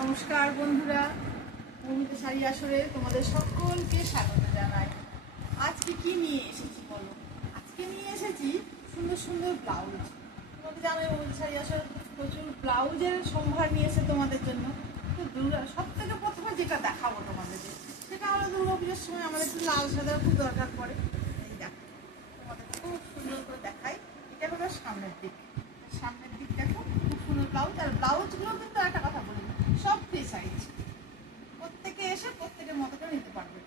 নমস্কার বন্ধুরা, মৌমিতা শাড়ি আসরে তোমাদের সকলকে স্বাগত জানাই। আজকে কি নিয়ে এসেছি বলো? আজকে নিয়ে এসেছি সুন্দর সুন্দর ব্লাউজ। তোমাদের জানোই মৌমিতা শাড়ি আসরে প্রচুর ব্লাউজের সম্ভার নিয়ে এসে তোমাদের জন্য। তো সব থেকে প্রথমে যেটা দেখাবো তোমাদেরকে সেটা হলো দুর্গাপুজোর সময় আমাদের একটু লাল সাদার খুব দরকার পড়ে। এই দেখো তোমাদের খুব সুন্দর করে দেখাই। এটা হলো সামনের দিক দেখো খুব সুন্দর ব্লাউজ। আর ব্লাউজগুলো কিন্তু একটা কথা বলি, সব ফ্রি সাইজ, প্রত্যেকে এসে প্রত্যেকের মতো করে নিতে পারবে।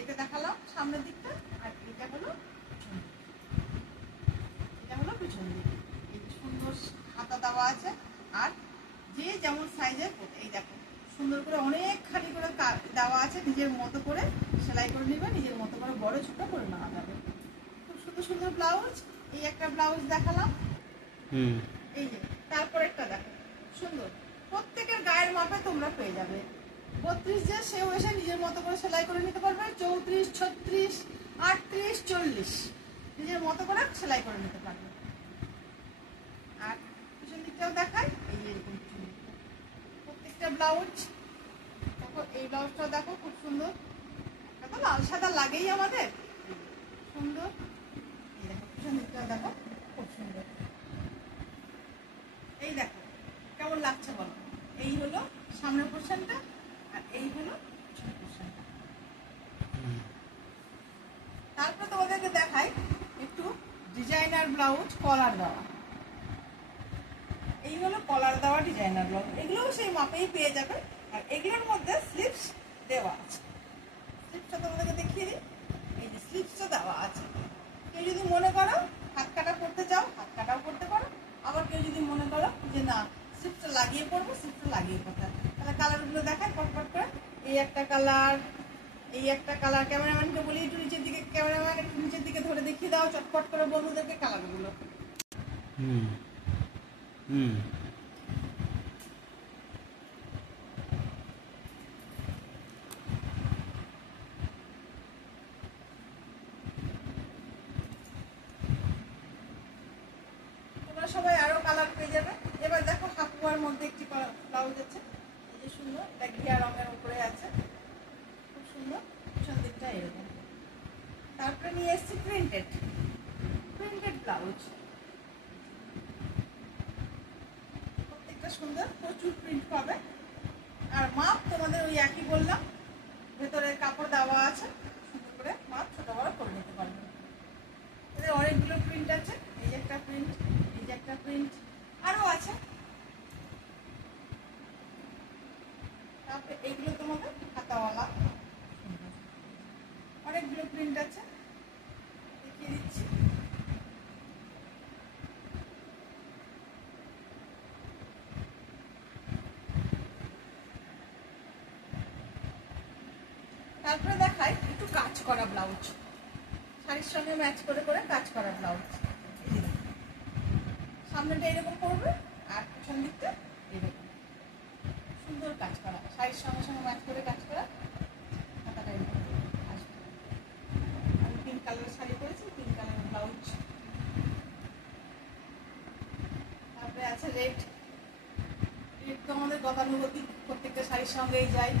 এটা দেখালাম সামনের দিকটা, আর এটা হলো পিছন দিক। এই সুন্দর হাতা দেওয়া আছে, আর যে যেমন সাইজের এই দেখো সুন্দর করে অনেকখানি করে দেওয়া আছে, নিজের মতো করে সেলাই করে নিবে, নিজের মতো করে বড় ছোট করে নেওয়া যাবে। খুব সুন্দর সুন্দর ব্লাউজ। এই একটা ব্লাউজ দেখালাম, এই যে তারপর একটা দেখো সুন্দর, প্রত্যেকের গায়ের মাপে তোমরা পেয়ে যাবে। 32 যে সেও এসে নিজের মতো করে সেলাই করে নিতে পারবে, 34, 36, 38, 40 নিজের মতো করে সেলাই করে নিতে পারবে। আর পিছন দিকটাও দেখাই, এই এরকম পিছন দিকটা প্রত্যেকটা ব্লাউজ দেখো। এই ব্লাউজটাও দেখো খুব সুন্দর, এটা তো লাল সাদা লাগেই আমাদের, সুন্দর। এই দেখো পিছন দিকটাও দেখো খুব সুন্দর। এই দেখো কেমন লাগছে বলো? এই হলো সামনের পোর্শনটা, আর এই হলো পিছনের পোর্শনটা। তারপর তোমাদেরকে দেখাই একটু ডিজাইনার ব্লাউজ, কলার দেওয়া। এই হলো কলার দেওয়া ডিজাইনার ব্লাউজ, এগুলোও সেই মাপেই পেয়ে যাবে। আর এগুলোর মধ্যে স্লিপস দেওয়া আছে। স্লিপসটা তোমাদেরকে দেখিয়ে দিই, এই যে স্লিপসটা দেওয়া আছে। কেউ যদি মনে করো হাত কাটা করতে চাও, হাত কাটাও করতে পারো। আবার কেউ যদি মনে করো যে না স্লিপসটা লাগিয়ে পড়বো, স্লিপসটা লাগিয়ে পড়তে, তাহলে কালারগুলো দেখায় পটপট করে। এই একটা কালার, এই একটা কালার। ক্যামেরাম্যানকে বলি একটু নিচের দিকে, ক্যামেরাম্যান একটু নিচের দিকে ধরে দেখিয়ে দাও চটপট করে বন্ধুদেরকে কালারগুলো। তোমরা সবাই আরো কালার পেয়ে যাবে। এবার দেখো হাফুয়ার মধ্যে একটি ব্লাউজ আছে, এই যে সুন্দর, এটা ঘিয়া রঙের উপরে আছে, খুব সুন্দর। পিছন দিকটা এরকম। তারপরে নিয়ে এসেছি প্রিন্টেড ব্লাউজ, প্রত্যেকটা সুন্দর, প্রচুর প্রিন্ট পাবে। আর মাপ তোমাদের ওই একই বললাম, ভেতরে কাপড় দেওয়া আছে, সুন্দর করে মাপ ছোট বড় করে নিতে পারবে। এদের অনেকগুলো প্রিন্ট আছে, এই যে একটা প্রিন্ট, এই যে একটা প্রিন্ট, আরো আছে। তারপরে এইগুলো তোমাদের হাতাওয়ালা, অনেকগুলো প্রিন্ট আছে, দেখিয়ে দিচ্ছি। তারপরে দেখাই একটু কাজ করা ব্লাউজ, শাড়ির সঙ্গে ম্যাচ করে করে কাজ করা ব্লাউজ। সামনেটা এরকম করবে, আর পিছন দিকটা এরকম সুন্দর কাজ করা, শাড়ির সঙ্গে সঙ্গে ম্যাচ করে কাজ করা। হাতাটা এরকম আসবে। আমি পিঙ্ক কালারের শাড়ি পরেছি, পিঙ্ক কালারের ব্লাউজ। তারপরে আছে রেড তো আমাদের গতানুগতিক প্রত্যেকটা শাড়ির সঙ্গেই যায়।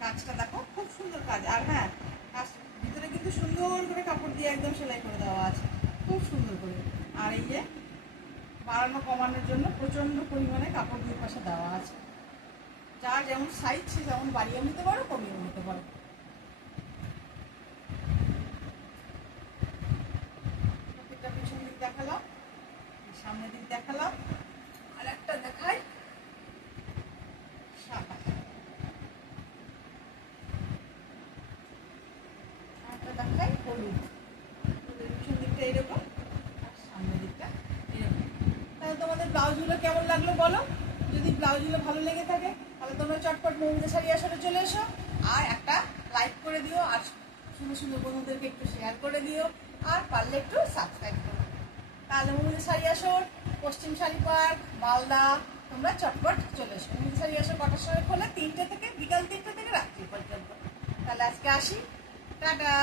কাজটা দেখো খুব সুন্দর কাজ। আর হ্যাঁ, ভিতরে কিন্তু সুন্দর করে কাপড় দিয়ে একদম সেলাই করে দেওয়া আছে, খুব সুন্দর করে। আর এই যে বাড়ানো কমানোর জন্য প্রচন্ড পরিমাণে কাপড় দুই পাশে দেওয়া আছে, যার যেমন সাইজ সে যেমন বাড়িয়ে নিতে পারো, কমিয়ে নিতে পারো। প্রত্যেকটা পিছন দিক দেখালাম, সামনের দিক দেখালাম, আর একটা দেখাই সাদা, দেখাই হলুদ। পিছন দিকটা এরকম, আর সামনের দিকটা এরকম। তাহলে তোমাদের ব্লাউজগুলো কেমন লাগলো বলো? যদি ব্লাউজগুলো ভালো লেগে থাকে তাহলে তোমরা চটপট মৌমিতা শাড়ি আসরে চলে এসো, আর একটা লাইক করে দিও, আর সুন্দর সুন্দর বন্ধুদেরকে একটু শেয়ার করে দিও, আর পারলে একটু সাবস্ক্রাইব করো। তাহলে মৌমিতা শাড়ি আসর, পশ্চিম শাড়ি পার্ক, মালদা, তোমরা চটপট চলে এসো। মৌমিতা শাড়ি আসর কটার সময় খোলে? 3টে থেকে, বিকাল 3টে থেকে রাত্রি পর্যন্ত। তাহলে আজকে আসি, টাটা।